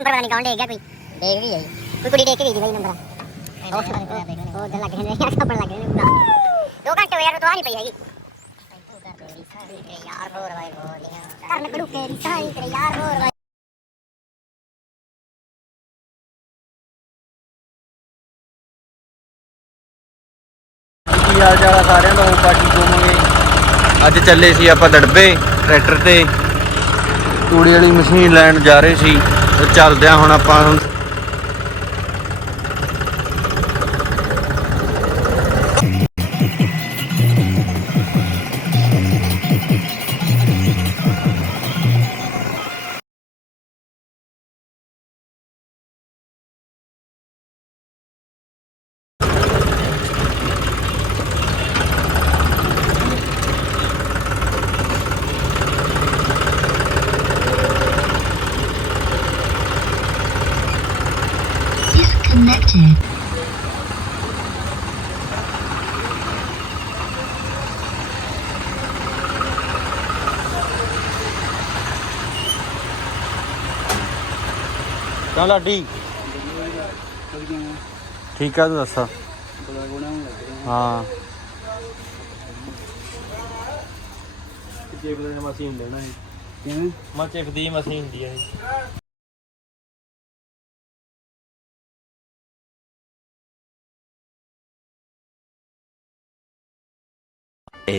Number ਪਤਾ ਨਹੀਂ ਕੌਣ ਡੇਗ ਗਿਆ ਕੋਈ। ਡੇਗ ਵੀ ਆਈ ਕੋਈ ਕੁੜੀ ਡੇਗ ਕੇ ਗਈ ਸੀ ਬਈ ਨੰਬਰ ਉਹ ਉਹ ਲੱਗ ਰਹੇ। ਨੇ ਕੱਪੜ ਲੱਗ ਰਹੇ ਨੇ ਪੂਰਾ। ਦੋ ਘੰਟੇ ਹੋਏ ਯਾਰ, ਤੂੰ ਆ ਨਹੀਂ ਪਈ ਹੈਗੀ। ਯਾਰ ਹੋਰ ਵਾਈ ਬੋਲੀਆਂ ਕਰਨ ਕਰੂ ਕੇ ਸਾਈ ਤੇਰੇ ਯਾਰ, ਹੋਰ ਵਾਈ ਹਾਲ ਚਾਲ ਆ ਸਾਰਿਆਂ ਦਾ? ਬਾਕੀ ਘੁੰਮਾਂਗੇ ਅੱਜ ਚੱਲੇ ਸੀ ਆਪਾਂ ਦੜਬੇ ਟਰੈਕਟਰ ਤੇ। ਤੂੜੀ ਵਾਲੀ ਮਸ਼ੀਨ ਲੈਣ ਜਾ ਰਹੇ ਸੀ। ਚੱਲਦੇ ਆ ਹੁਣ ਆਪਾਂ ਹੁਣ Disconnected. ਤਾਂ ਲਾਡੀ? ਠੀਕ ਆ ਤੂੰ ਦੱਸ। ਹਾਂ। ਚੈੱਕ ਲੈਣ ਮਸ਼ੀਨ ਲੈਣਾ ਹੈ ਕਿਵੇਂ ਮੈਂ ਚੈੱਕ ਦੀ ਮਸ਼ੀਨ ਹੁੰਦੀ ਹੈ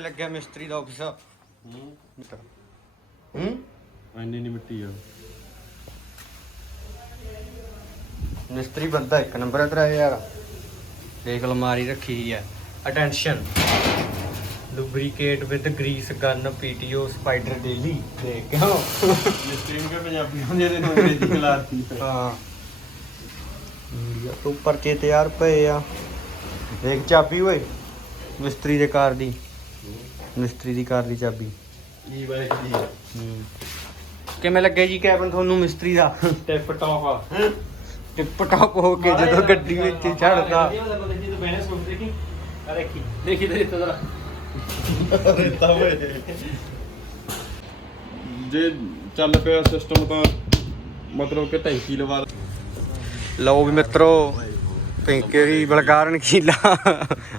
ਕਿਵੇਂ ਲੱਗਿਆ ਮਿਸਤਰੀ ਦਾ ਆਫਿਸ ਹੂੰ? ਹੂੰ ਐਨੀ ਨਹੀਂ ਮਿੱਟੀ ਆ। ਮਿਸਤਰੀ ਬੰਦਾ ਇੱਕ ਨੰਬਰ ਤੇਰਾ ਯਾਰ। ਦੇਖ ਅਲਮਾਰੀ ਰੱਖੀ ਹੋਈ ਹੈ। Attention lubricate with grease gun PTO spider daily ਦੇਖ ਕਿਉਂ? ਮਿਸਤਰੀ ਨੂੰ ਕਿ ਪੰਜਾਬੀ ਹੁੰਦੇ ਨੇ ਅੰਗਰੇਜ਼ੀ ਖਲਾਤੀ ਹਾਂ। ਇੰਡੀਆ ਤੋਂ ਪਰਚੇ ਤਿਆਰ ਪਏ ਆ। ਦੇਖ ਚਾਬੀ ਓਏ ਮਿਸਤਰੀ ਦੇ ਕਾਰ ਦੀ। ਮਿਸਤਰੀ ਦੀ ਕਾਰ ਦੀ ਚਾਬੀ। ਕੀ ਬਾਈ ਜੀ ਹੂੰ। ਕਿਵੇਂ ਲੱਗੇ ਜੀ ਕੈਬਨ ਤੁਹਾਨੂੰ ਮਿਸਤਰੀ ਦਾ? ਟਿਪ ਟਾਪ ਟਿਪ ਟਾਪ ਹੋ ਕੇ ਜਦੋਂ ਗੱਡੀ ਵਿੱਚ ਚੜਦਾ ਦੇਖੀ ਦੇਖੀ। ਆ ਦੇਖੀ ਦੇਖੀ ਤੇ ਜ਼ਰਾ। ਜੇ ਚੱਲ ਪਿਆ ਸਿਸਟਮ ਤਾਂ ਮਤਲਬ ਕਿ ਟੈਂਕੀ ਲਵਾ ਲਓ ਵੀ ਮਿੱਤਰੋ ਪਿੰਕੇਰੀ ਬਲਕਾਰਨ ਖੀਲਾ।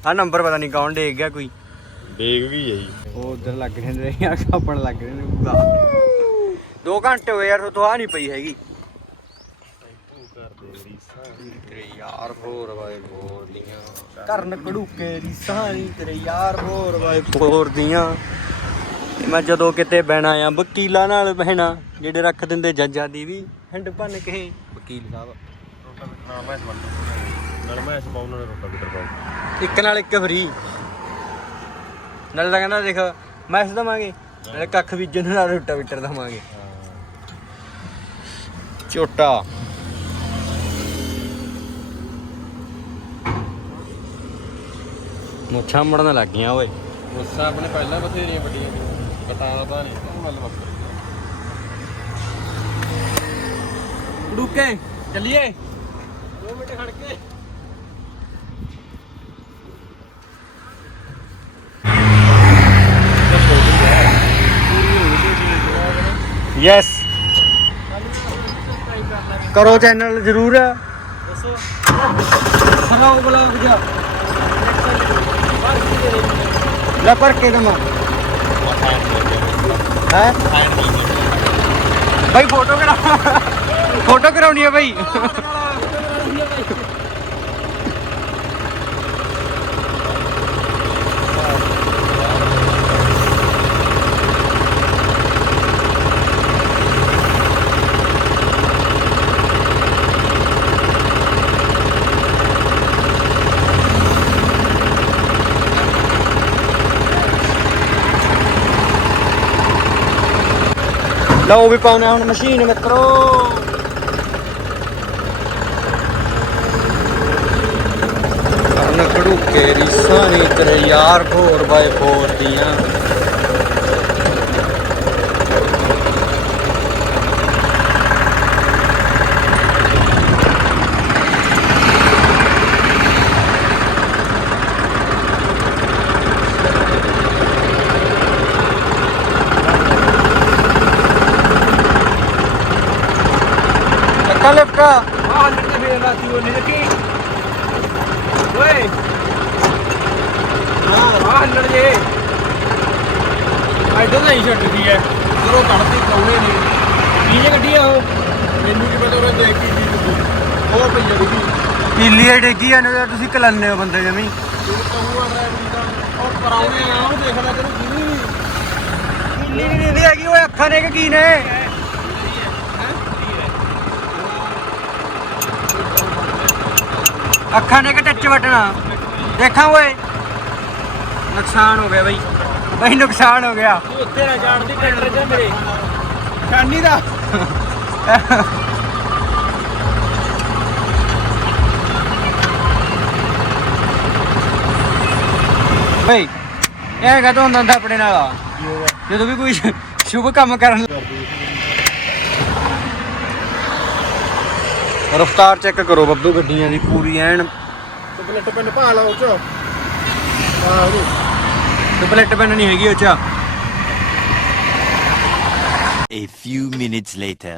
ਆ ਨੰਬਰ ਪਤਾ ਨਹੀਂ ਕੌਣ ਡੇਗ ਗਿਆ ਕੋਈ। ਦੇਖ ਵੀ ਆਈ ਉਹ ਉਧਰ ਲੱਗ ਰਹੇ ਨੇ ਯਾਰ ਖਾਪਣ ਲੱਗ ਰਹੇ ਨੇ ਪੂਰਾ। 2 ਘੰਟੇ ਹੋਏ ਯਾਰ ਤੋਂ ਆ ਨਹੀਂ ਪਈ ਹੈਗੀ। ਤੇਰੇ ਯਾਰ ਹੋਰ ਵਾਏ ਹੋਰ ਦੀਆਂ। ਕਰਨ ਕੜੂਕੇ ਦੀ ਸਾਣੀ ਤੇਰੇ ਯਾਰ ਹੋਰ ਵਾਏ ਹੋਰ ਦੀਆਂ। ਤੇ ਮੈਂ ਜਦੋਂ ਕਿਤੇ ਬਹਿਣਾ ਆ ਵਕੀਲਾਂ ਨਾਲ ਬਹਿਣਾ ਜਿਹੜੇ ਰੱਖ ਦਿੰਦੇ ਜੱਜਾਂ ਦੀ ਵੀ ਹੰਡ ਭੰਨ ਕੇ। ਵਕੀਲ ਸਾਹਿਬ। ਹਾਂ ਮੈਂ ਸਮਝ ਨਾਲ ਮੈਂ ਨਾਲ ਰੋਟਾ ਬਿਟਰ ਪਾਉ ਇੱਕ ਨਾਲ ਇੱਕ ਫਰੀ ਨਾਲੇ ਤਾਂ ਕਹਿੰਦਾ ਦੇਖ ਮੈਸ ਦਵਾਂਗੇ ਨਾਲੇ ਕੱਖ ਬੀਜਣ ਨਾਲ ਰੋਟਾ ਬਿਟਰ ਦਵਾਂਗੇ। ਝੋਟਾ। ਮੁੱਛਾਂ ਮੜਨ ਲੱਗ ਗਈਆਂ ਓਏ। ਗੁੱਸਾ ਆਪਣੇ ਪਹਿਲਾਂ ਬਥੇਰੀਆਂ ਵੱਡੀਆਂ ਕਟਾਣਾ ਤਾਂ ਨਹੀਂ ਉਹ ਗੱਲ ਬੱਕਰ ਰੁਕੇ ਚੱਲੀਏ। 2 ਮਿੰਟ ਖੜ ਕੇ। ਯੈਸ ਕਰੋ ਚੈਨਲ ਜ਼ਰੂਰ। ਦੱਸੋ ਸਰਾਓ ਬਲੌਗ ਜਾ। ਲੈ ਪਰ ਕੇ ਦਮਾ ਹੈ? ਭਾਈ ਫੋਟੋ ਕਰਾ ਫੋਟੋ ਕਰਾਉਣੀ ਹੈ ਭਾਈ ਲਓ ਵੀ ਪਾਉਨੇ ਹੁਣ ਮਸ਼ੀਨ ਮਿੱਤਰੋ। ਕਰਨ ਕੜੂਕੇ ਰੀਸਾਂ ਨੀ ਤੇਰੇ ਯਾਰ 4x4 ਦੀਆਂ। ਉਹ ਦੇਖੀ ਜੇ। ਤਾਂ ਹੀ ਛੱਡ ਗਈ ਐ। ਕੌਣੇ ਨੇ। ਕੀ ਜੇ ਗੱਡੀ ਆ ਉਹ। ਮੈਨੂੰ ਕੀ ਪਤਾ ਉਹ ਦੇਖ ਕੀ ਦੀ ਉਹ ਪਈ ਆ ਦੀ ਪੀਲੀ ਡੇਗੀ ਜਾਂਦੇ ਹੋ ਤੁਸੀਂ ਕਲੰਨੇ ਹੋ ਬੰਦੇ ਜਮੀ। ਉਹ ਕਹੂਆ ਡਰਾਈਵਰੀ ਦਾ ਉਹ ਪਰਾਉਣੇ ਆ ਉਹ ਦੇਖਦਾ ਤੈਨੂੰ ਕਿਵੇਂ ਨਹੀਂ ਪੀਲੀ ਨਹੀਂ ਹੈਗੀ ਓਏ ਅੱਖਾਂ ਨੇ ਕਿ ਕੀ ਨੇ। ਅੱਖਾਂ ਨੇ ਕਿ ਟੱਚ ਵਟਣਾ ਦੇਖਾਂ ਓਏ। ਨੁਕਸਾਨ ਹੋ ਗਿਆ ਬਈ। ਬਈ ਨੁਕਸਾਨ ਹੋ ਗਿਆ। ਤੂੰ ਉੱਤੇ ਨਾ ਜਾਣਦੀ ਟਰੈਕਟਰ 'ਚ ਮੇਰੇ। ਸ਼ਾਨੀ ਦਾ। ਬਈ ਇਹ ਕਦੋਂ ਹੁੰਦਾ ਆਪਣੇ ਨਾਲ। ਜਦੋਂ ਵੀ ਕੋਈ ਸ਼ੁਭ ਕੰਮ ਕਰਨ ਰਫਤਾਰ ਚੈੱਕ ਕਰੋ ਬੱਬੂ ਗੱਡੀਆਂ ਦੀ ਪੂਰੀ ਐਨ। ਤੇ ਬਲੱਟ ਪੈਨ ਪਾ ਲਾ ਉਹ 'ਚ। ਆਹ ਉਹ ਡੁਪਲੇਟ ਪੈਨ ਨਹੀਂ ਹੈਗੀ ਉਹ ਚ। A few minutes later.